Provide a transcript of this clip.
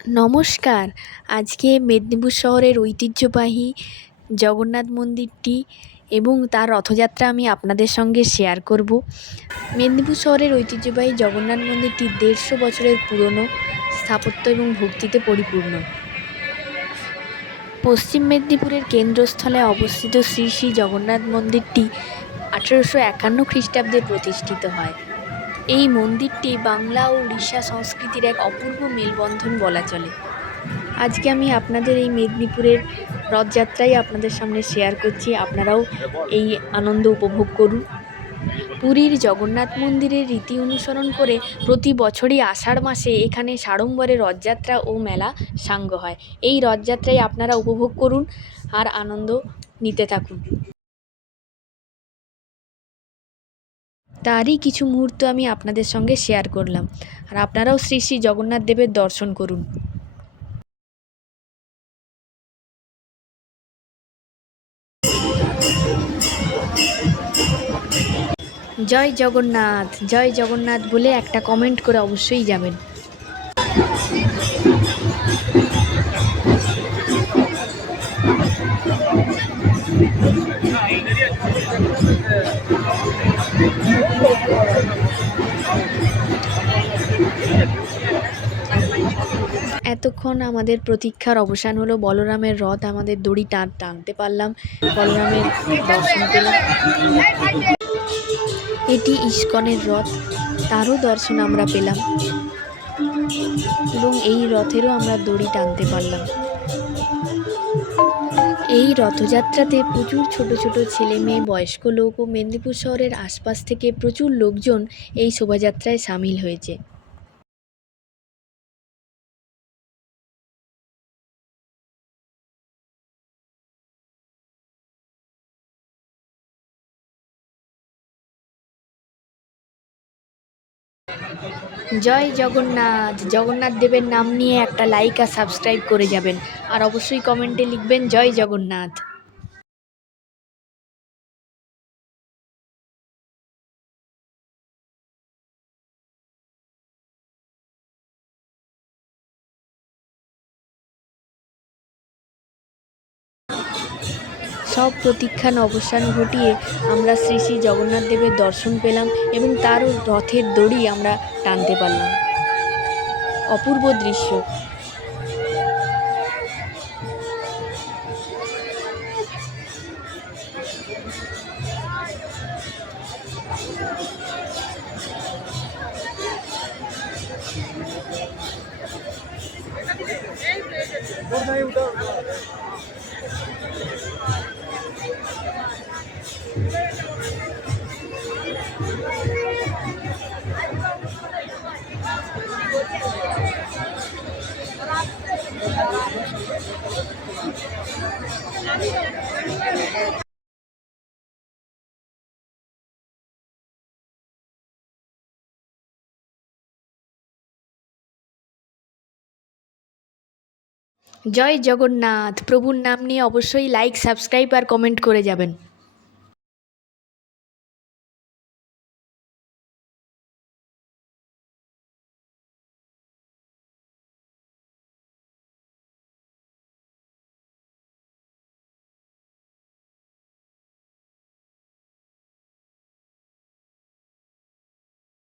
নমস্কার। আজকে মেদিনীপুর শহরের ঐতিহ্যবাহী জগন্নাথ মন্দিরটি এবং তার রথযাত্রা আমি আপনাদের সঙ্গে শেয়ার করব। মেদিনীপুর শহরের ঐতিহ্যবাহী জগন্নাথ মন্দিরটি ১৫০ বছরের পুরনো স্থাপত্য এবং ভক্তিতে পরিপূর্ণ। পশ্চিম মেদিনীপুরের কেন্দ্রস্থলে অবস্থিত শ্রী শ্রী জগন্নাথ মন্দিরটি ১৮৫১ খ্রিস্টাব্দে প্রতিষ্ঠিত হয়। এই মন্দিরটি বাংলা ও উড়িষ্যা সংস্কৃতির এক অপূর্ব মেলবন্ধন বলা চলে। আজকে আমি আপনাদের এই মেদিনীপুরের রথযাত্রাই আপনাদের সামনে শেয়ার করছি। আপনারাও এই আনন্দ উপভোগ করুন। পুরীর জগন্নাথ মন্দিরের রীতি অনুসরণ করে প্রতি বছরই আষাঢ় মাসে এখানে সাড়ম্বরে রথযাত্রা ও মেলা সাঙ্গ হয়। এই রথযাত্রায় আপনারা উপভোগ করুন আর আনন্দ নিতে থাকুন। তারই কিছু মুহূর্ত আমি আপনাদের সঙ্গে শেয়ার করলাম। আর আপনারাও শ্রী শ্রী জগন্নাথ দেবের দর্শন করুন। জয় জগন্নাথ, জয় জগন্নাথ বলে একটা কমেন্ট করে অবশ্যই যাবেন। এতক্ষণ আমাদের প্রতীক্ষার অবসান হলো। বলরামের রথ, আমাদের দড়ি টানতে পারলাম, বলরামের দর্শন পেলাম। এটি ইস্কনের রথ, তারও দর্শন আমরা পেলাম এবং এই রথেরও আমরা দড়ি টানতে পারলাম। এই রথযাত্রাতে প্রচুর ছোট ছোট ছেলে মেয়ে, বয়স্ক লোক ও মেদিনীপুর শহরের আশপাশ থেকে প্রচুর লোকজন এই শোভাযাত্রায় সামিল হয়েছে। জয় জগন্নাথ। জগন্নাথ দেবের নাম নিয়ে একটা লাইক আর সাবস্ক্রাইব করে যাবেন, আর অবশ্যই কমেন্টে লিখবেন জয় জগন্নাথ। সব প্রতীক্ষার অবসান ঘটিয়ে আমরা শ্রী শ্রী জগন্নাথ দেবের দর্শন পেলাম এবং তারও রথের দড়ি আমরা টানতে পারলাম। অপূর্ব দৃশ্য। জয় জগন্নাথ। প্রভুর নাম নিয়ে অবশ্যই লাইক, সাবস্ক্রাইব আর কমেন্ট করে যাবেন।